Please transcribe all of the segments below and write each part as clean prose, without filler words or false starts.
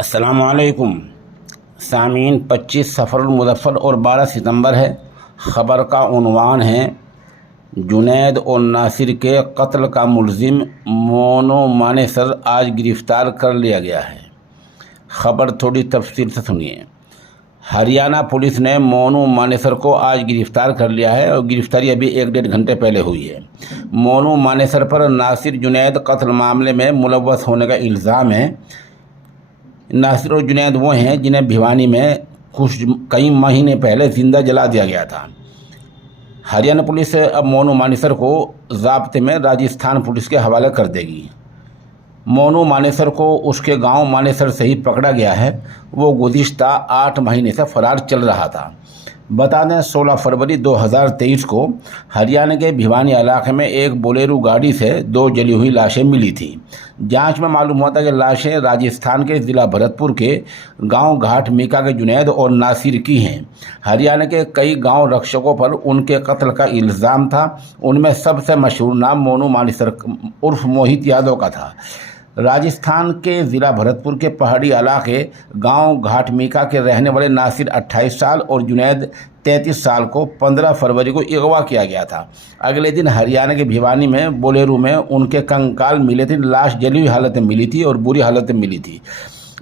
अस्सलामुअलैकुम सामीन। 25 सफ़रुल मुज़फ़्फ़र और 12 सितंबर है। ख़बर का उन्वान है जुनैद और नासिर के कत्ल का मुलज़िम मोनू मानेसर आज गिरफ़्तार कर लिया गया है। ख़बर थोड़ी तफसील से सुनिए। हरियाणा पुलिस ने मोनू मानेसर को आज गिरफ़्तार कर लिया है और गिरफ़्तारी अभी 1-1.5 घंटे पहले हुई है। मोनू मानेसर पर नासिर जुनैद कत्ल मामले में मुलव्वस होने का इल्ज़ाम है। नासिर और जुनैद वो हैं जिन्हें भिवानी में कई महीने पहले ज़िंदा जला दिया गया था। हरियाणा पुलिस अब मोनू मानेसर को ज़ाब्ते में राजस्थान पुलिस के हवाले कर देगी। मोनू मानेसर को उसके गांव मानेसर से ही पकड़ा गया है। वो गुज़िश्ता 8 महीने से फरार चल रहा था। बता दें 16 फरवरी 2023 को हरियाणा के भिवानी इलाके में एक बोलेरो गाड़ी से 2 जली हुई लाशें मिली थी। जांच में मालूम हुआ था कि लाशें राजस्थान के ज़िला भरतपुर के गांव घाट मीका के जुनैद और नासिर की हैं। हरियाणा के कई गांव रक्षकों पर उनके कत्ल का इल्ज़ाम था। उनमें सबसे मशहूर नाम मोनू मानेसर उर्फ मोहित यादव का था। राजस्थान के ज़िला भरतपुर के पहाड़ी इलाके गांव घाट मीका के रहने वाले नासिर 28 साल और जुनैद 33 साल को 15 फरवरी को अगवा किया गया था। अगले दिन हरियाणा के भिवानी में बोलेरो में उनके कंकाल मिले थे। लाश जली हुई हालत में मिली थी और बुरी हालत में मिली थी।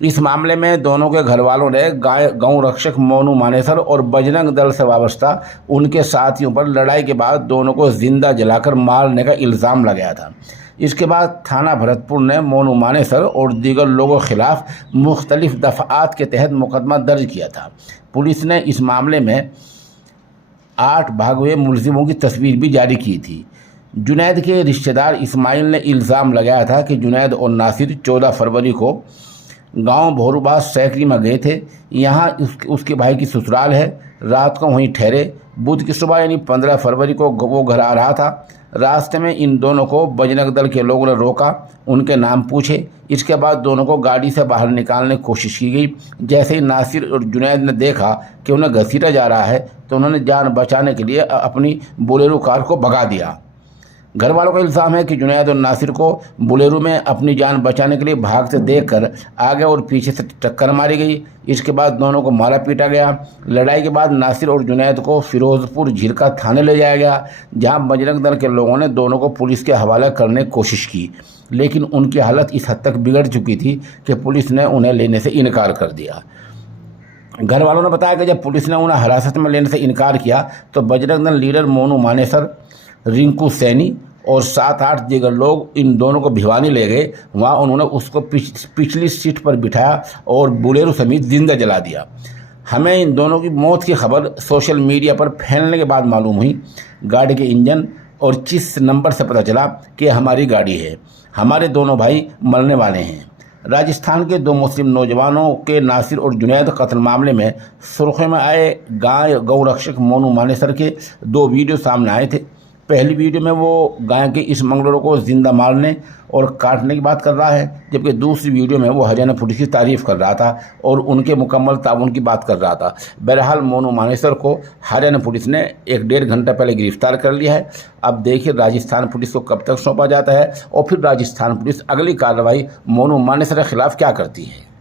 इस मामले में दोनों के घर वालों ने गौ रक्षक मोनू मानेसर और बजरंग दल से वाबस्ता उनके साथियों पर लड़ाई के बाद दोनों को जिंदा जलाकर मारने का इल्ज़ाम लगाया था। इसके बाद थाना भरतपुर ने मोनू मानेसर और दीगर लोगों के खिलाफ मुख्तलिफ दफ़ात के तहत मुकदमा दर्ज किया था। पुलिस ने इस मामले में 8 भागे हुए मुलजिमों की तस्वीर भी जारी की थी। जुनैद के रिश्तेदार इस्माइल ने इल्ज़ाम लगाया था कि जुनैद और नासिर 14 फरवरी को गांव भोरूबाज सैकरी में गए थे। यहाँ उसके भाई की ससुराल है। रात को वहीं ठहरे। बुध की सुबह यानी 15 फरवरी को वो घर आ रहा था। रास्ते में इन दोनों को बजरंग दल के लोगों ने रोका, उनके नाम पूछे। इसके बाद दोनों को गाड़ी से बाहर निकालने की कोशिश की गई। जैसे ही नासिर और जुनैद ने देखा कि उन्हें घसीटा जा रहा है तो उन्होंने जान बचाने के लिए अपनी बोलेरो कार को भगा दिया। घर वालों का इल्ज़ाम है कि जुनैद और नासिर को बोलेरो में अपनी जान बचाने के लिए भागते देखकर आगे और पीछे से टक्कर मारी गई। इसके बाद दोनों को मारा पीटा गया। लड़ाई के बाद नासिर और जुनैद को फिरोजपुर झिरका थाने ले जाया गया, जहां बजरंग दल के लोगों ने दोनों को पुलिस के हवाले करने की कोशिश की, लेकिन उनकी हालत इस हद तक बिगड़ चुकी थी कि पुलिस ने उन्हें लेने से इनकार कर दिया। घर वालों ने बताया कि जब पुलिस ने उन्हें हिरासत में लेने से इनकार किया तो बजरंग दल लीडर मोनू मानेसर, रिंकू सैनी और 7-8 दीगर लोग इन दोनों को भिवानी ले गए। वहाँ उन्होंने उसको पिछली सीट पर बिठाया और बोलेरो समेत जिंदा जला दिया। हमें इन दोनों की मौत की खबर सोशल मीडिया पर फैलने के बाद मालूम हुई। गाड़ी के इंजन और जिस नंबर से पता चला कि हमारी गाड़ी है। हमारे दोनों भाई मरने वाले हैं। राजस्थान के 2 मुस्लिम नौजवानों के नासिर और जुनैद कत्ल मामले में सुर्खियों में आए गौ रक्षक मोनू मानेसर के 2 वीडियो सामने आए थे। पहली वीडियो में वो गाय के इस मंगलों को जिंदा मारने और काटने की बात कर रहा है, जबकि दूसरी वीडियो में वो हरियाणा पुलिस की तारीफ कर रहा था और उनके मुकम्मल ताउन की बात कर रहा था। बहरहाल मोनू मानेसर को हरियाणा पुलिस ने 1-1.5 घंटा पहले गिरफ्तार कर लिया है। अब देखिए राजस्थान पुलिस को कब तक सौंपा जाता है और फिर राजस्थान पुलिस अगली कार्रवाई मोनू मानेसर के खिलाफ क्या करती है।